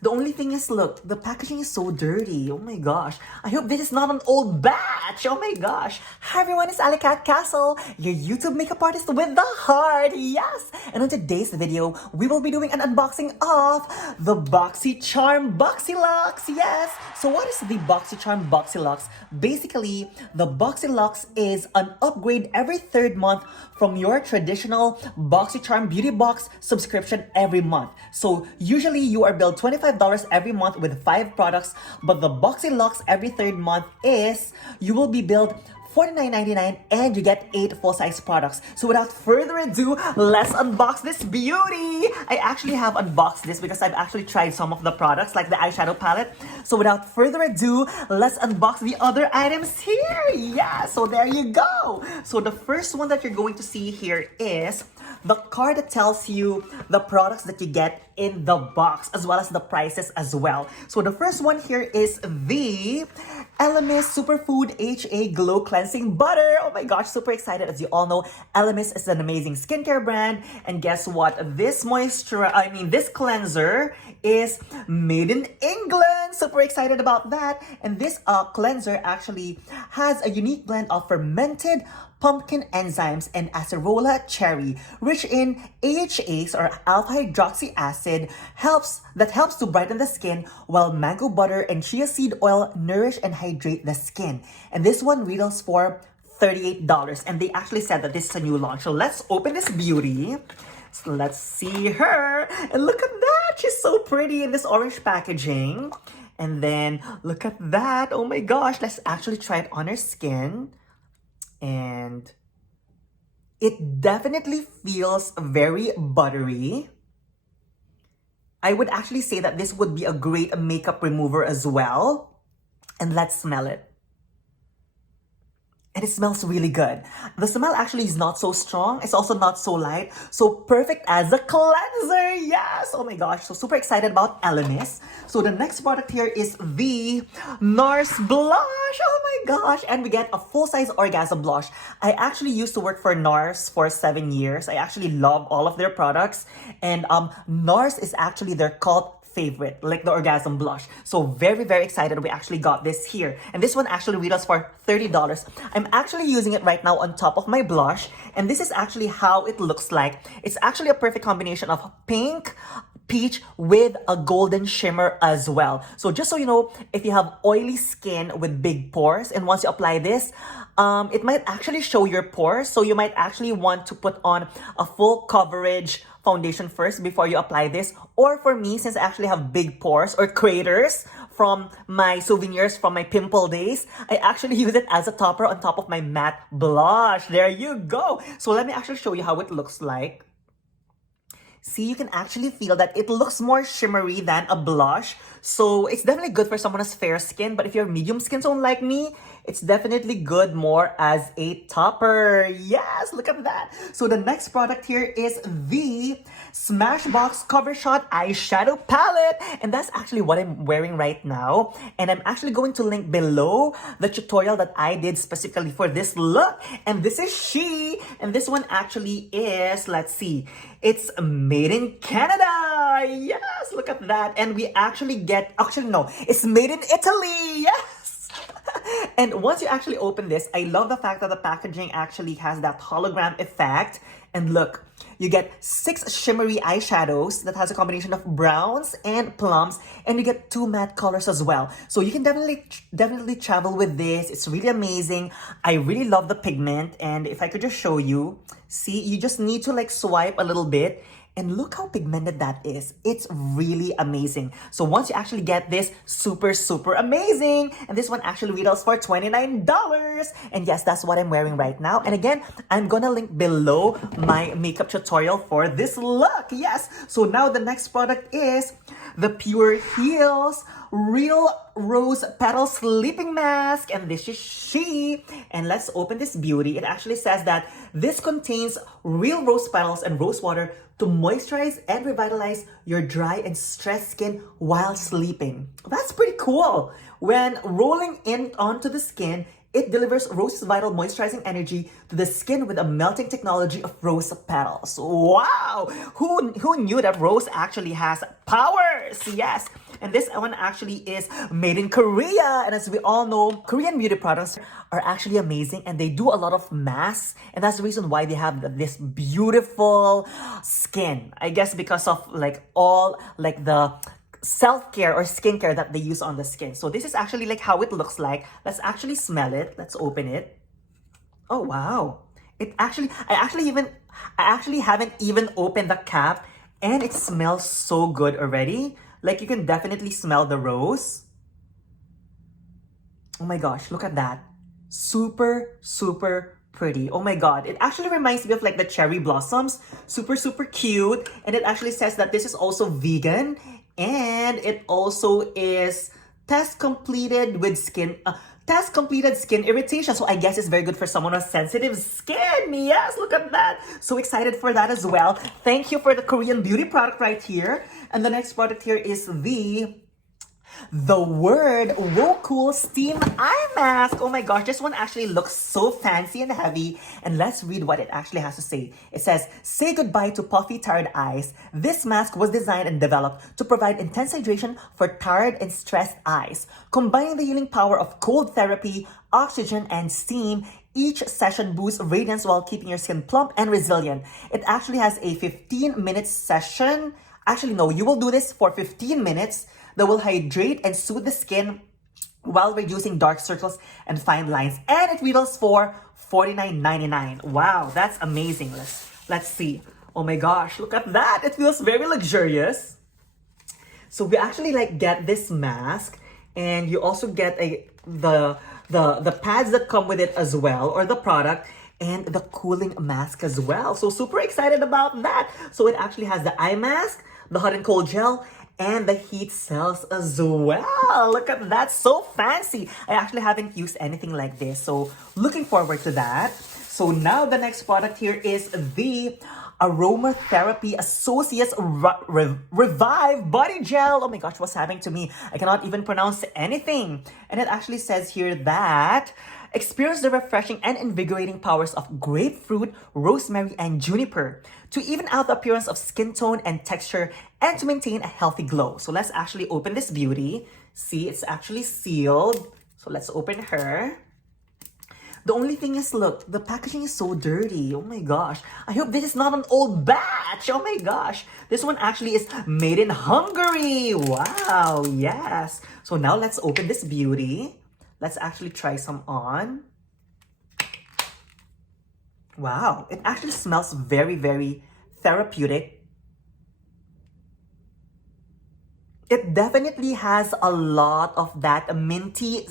The only thing is, look, the packaging is so dirty. Oh my gosh. I hope this is not an old batch. Oh my gosh. Hi everyone, it's Alicat Castle, your YouTube makeup artist with the heart. Yes. And on today's video, we will be doing an unboxing of the Boxycharm Boxylux. Yes. So what is the Boxycharm Boxylux? Basically, the Boxylux is an upgrade every third month from your traditional Boxycharm Beauty Box subscription every month. So usually you are billed $25 every month with 5 products, but the Boxylux every third month is you will be billed $49.99 and you get 8 full-size products. So without further ado, let's unbox this beauty. I actually have unboxed this because I've actually tried some of the products like the eyeshadow palette. So without further ado, let's unbox the other items here. Yeah, so there you go. So the first one that you're going to see here is the card that tells you the products that you get in the box as well as the prices as well. So the first one here is the Elemis Superfood HA Glow Cleansing Butter. Oh my gosh, super excited. As you all know, Elemis is an amazing skincare brand. And guess what? This cleanser is made in England. Super excited about that. And this cleanser actually has a unique blend of fermented pumpkin enzymes and acerola cherry, rich in AHAs or alpha hydroxy acid, helps to brighten the skin, while mango butter and chia seed oil nourish and hydrate the skin. And this one retails for $38, and they actually said that this is a new launch. So let's open this beauty. So let's see her, and look at that, she's so pretty in this orange packaging. And then look at that, oh my gosh, let's actually try it on her skin. And it definitely feels very buttery. I would actually say that this would be a great makeup remover as well. And let's smell it. And it smells really good. The smell actually is not so strong. It's also not so light. So perfect as a cleanser. Yes! Oh my gosh. So super excited about Elemis. So the next product here is the NARS Blush. Oh my gosh. And we get a full-size orgasm blush. I actually used to work for NARS for 7 years. I actually love all of their products. And NARS is actually their cult favorite, like the orgasm blush. So very, very excited we actually got this here. And this one actually retails for $30. I'm actually using it right now on top of my blush. And this is actually how it looks like. It's actually a perfect combination of pink, peach with a golden shimmer as well. So just so you know, if you have oily skin with big pores and once you apply this, it might actually show your pores. So you might actually want to put on a full coverage foundation first before you apply this. Or for me, since I actually have big pores or craters from my souvenirs from my pimple days, I actually use it as a topper on top of my matte blush. There you go. So let me actually show you how it looks like. See, you can actually feel that it looks more shimmery than a blush. So it's definitely good for someone who's fair skin. But if you're medium skin tone like me, it's definitely good more as a topper. Yes, look at that. So the next product here is the Smashbox Cover Shot Eyeshadow Palette. And that's actually what I'm wearing right now. And I'm actually going to link below the tutorial that I did specifically for this look. And this is she. And this one actually is, let's see, it's made in Canada. Yes, look at that. And we actually it's made in Italy. Yes. And once you actually open this, I love the fact that the packaging actually has that hologram effect. And look, you get 6 shimmery eyeshadows that has a combination of browns and plums, and you get 2 matte colors as well. So you can definitely travel with this. It's really amazing. I really love the pigment, and if I could just show you, see, you just need to like swipe a little bit. And look how pigmented that is. It's really amazing. So once you actually get this, super, super amazing. And this one actually retails for $29. And yes, that's what I'm wearing right now. And again, I'm gonna link below my makeup tutorial for this look. Yes. So now the next product is the Pure Heals Real Rose Petal Sleeping Mask. And this is she. And let's open this beauty. It actually says that this contains real rose petals and rose water to moisturize and revitalize your dry and stressed skin while sleeping. That's pretty cool. When rolling in onto the skin, it delivers Rose's vital moisturizing energy to the skin with a melting technology of rose petals. Wow! Who knew that Rose actually has powers? Yes. And this one actually is made in Korea. And as we all know, Korean beauty products are actually amazing and they do a lot of masks. And that's the reason why they have this beautiful skin. I guess because of like all like the self-care or skincare that they use on the skin. So this is actually like how it looks like. Let's actually smell it. Let's open it. Oh wow. I actually haven't even opened the cap and it smells so good already. Like you can definitely smell the rose. Oh my gosh, look at that. Super, super pretty. Oh my god, it actually reminds me of like the cherry blossoms. Super, super cute. And it actually says that this is also vegan and it also is test completed skin irritation. So I guess it's very good for someone with sensitive skin. Yes, look at that. So excited for that as well. Thank you for the Korean beauty product right here. And the next product here is the word Wocool Steam Eye Mask. Oh my gosh, this one actually looks so fancy and heavy. And let's read what it actually has to say. It says, say goodbye to puffy, tired eyes. This mask was designed and developed to provide intense hydration for tired and stressed eyes. Combining the healing power of cold therapy, oxygen, and steam, each session boosts radiance while keeping your skin plump and resilient. It actually has a 15-minute session. Actually, no, you will do this for 15 minutes. That will hydrate and soothe the skin while reducing dark circles and fine lines. And it retails for $49.99. Wow, that's amazing. Let's see. Oh my gosh, look at that. It feels very luxurious. So we actually like get this mask and you also get the pads that come with it as well, or the product, and the cooling mask as well. So super excited about that. So it actually has the eye mask, the hot and cold gel, and the heat cells as well. Look at that, so fancy. I actually haven't used anything like this, so looking forward to that. So now the next product here is the Aromatherapy Associates Revive Body Gel. Oh my gosh, what's happening to me? I cannot even pronounce anything. And it actually says here that experience the refreshing and invigorating powers of grapefruit, rosemary, and juniper to even out the appearance of skin tone and texture and to maintain a healthy glow. So let's actually open this beauty. See, it's actually sealed. So let's open her. The only thing is, look, the packaging is so dirty. Oh my gosh. I hope this is not an old batch. Oh my gosh. This one actually is made in Hungary. Wow, yes. So now let's open this beauty. Let's actually try some on. Wow, it actually smells very, very therapeutic. It definitely has a lot of that minty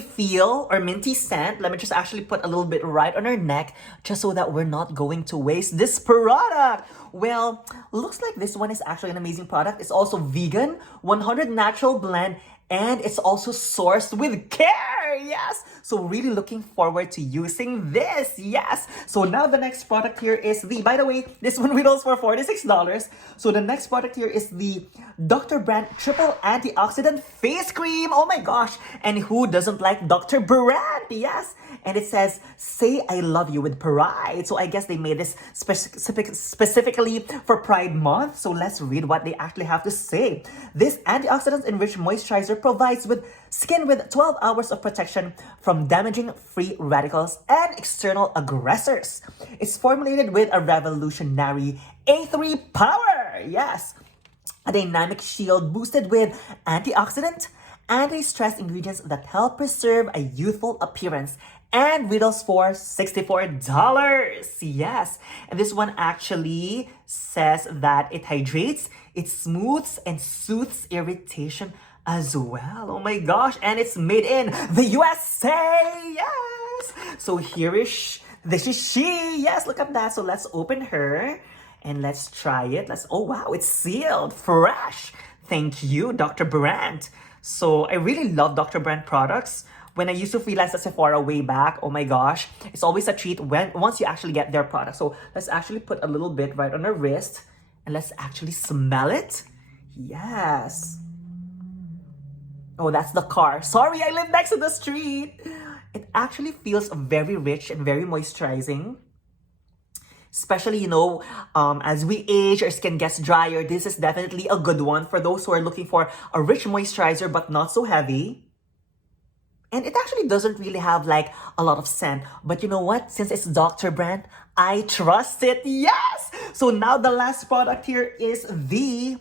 feel or minty scent. Let me just actually put a little bit right on her neck just so that we're not going to waste this product. Well, looks like this one is actually an amazing product. It's also vegan, 100 natural blend, and it's also sourced with care. Yes. So really looking forward to using this. Yes. So now the next product here is by the way, this one retails for $46. So the next product here is the Dr. Brandt Triple Antioxidant Face Cream. Oh my gosh. And who doesn't like Dr. Brandt? Yes. And it says, say I love you with pride. So I guess they made this specifically for Pride Month. So let's read what they actually have to say. This antioxidant-enriched moisturizer provides skin with 12 hours of protection from damaging free radicals and external aggressors. It's formulated with a revolutionary A3 power. Yes. A dynamic shield boosted with antioxidant, anti-stress ingredients that help preserve a youthful appearance, and retails for $64. Yes. And this one actually says that it hydrates, it smooths and soothes irritation as well. Oh my gosh. And it's made in the USA. Yes. So this is she. Yes, look at that. So let's open her and let's try it. Oh wow, it's sealed, fresh. Thank you, Dr. Brandt. So I really love Dr. Brandt products. When I used to freelance at Sephora way back, oh my gosh, it's always a treat once you actually get their product. So let's actually put a little bit right on her wrist and let's actually smell it. Yes. Oh, that's the car. Sorry, I live next to the street. It actually feels very rich and very moisturizing. Especially, as we age, our skin gets drier. This is definitely a good one for those who are looking for a rich moisturizer but not so heavy. And it actually doesn't really have like a lot of scent. But you know what? Since it's Dr. brand, I trust it. Yes! So now the last product here is the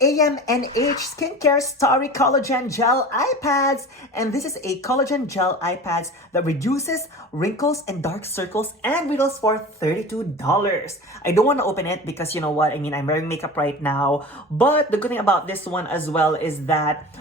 AMNH Skincare Starry Collagen Gel Eye Pads. And this is a collagen gel eye pads that reduces wrinkles and dark circles and riddles for $32. I don't want to open it because you know what? I mean, I'm wearing makeup right now. But the good thing about this one as well is that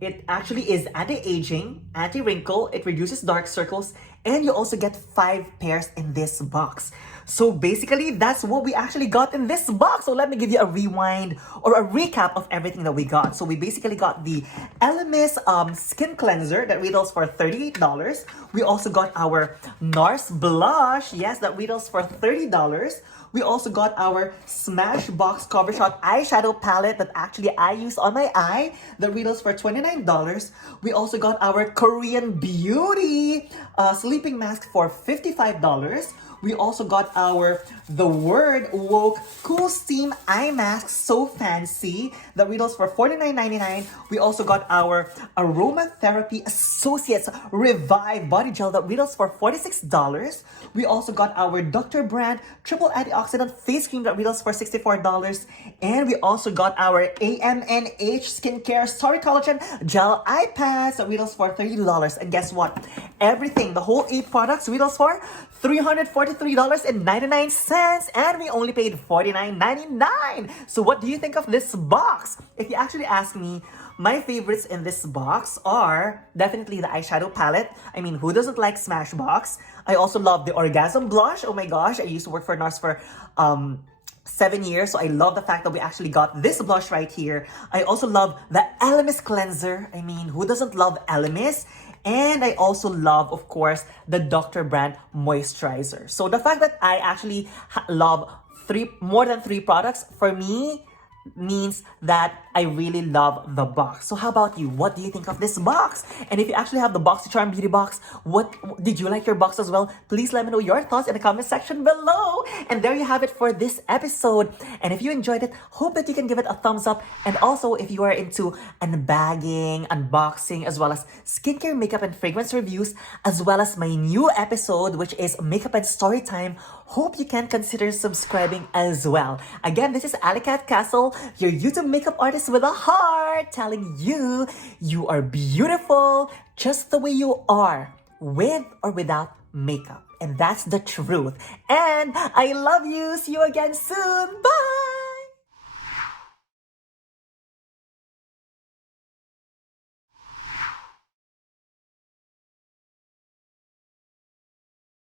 it actually is anti-aging, anti-wrinkle, it reduces dark circles, and you also get 5 pairs in this box. So basically, that's what we actually got in this box. So let me give you a rewind or a recap of everything that we got. So we basically got the Elemis Skin Cleanser that retails for $38. We also got our NARS Blush, yes, that retails for $30. We also got our Smashbox Cover Shot Eyeshadow Palette that actually I use on my eye that retails for $29. We also got our Korean Beauty Sleeping Mask for $55. We also got our The Word Woke Cool Steam Eye Mask So Fancy that retails for $49.99. We also got our Aromatherapy Associates Revive Body Gel that retails for $46. We also got our Dr. Brand Triple Antioxidant Face Cream that retails for $64. And we also got our AMNH Skincare Starry Collagen Gel Eye Pads that retails for $30. And guess what? Everything, the whole 8 products retails for $343.99, and we only paid $49.99. So what do you think of this box? If you actually ask me, my favorites in this box are definitely the eyeshadow palette. I mean, who doesn't like Smashbox? I also love the Orgasm Blush. Oh my gosh, I used to work for NARS for 7 years, so I love the fact that we actually got this blush right here. I also love the Elemis Cleanser. I mean, who doesn't love Elemis? And I also love, of course, the Dr. Brand Moisturizer. So the fact that I actually love more than 3 products, for me, means that I really love the box. So how about you? What do you think of this box? And if you actually have the Boxycharm Beauty Box, what did you like your box as well? Please let me know your thoughts in the comment section below. And there you have it for this episode. And if you enjoyed it, hope that you can give it a thumbs up. And also, if you are into unbagging, unboxing, as well as skincare, makeup, and fragrance reviews, as well as my new episode, which is Makeup and Story Time, hope you can consider subscribing as well. Again, this is Alicat Castle, your YouTube makeup artist with a heart, telling you you are beautiful just the way you are, with or without makeup. And that's the truth. And I love you. See you again soon. Bye!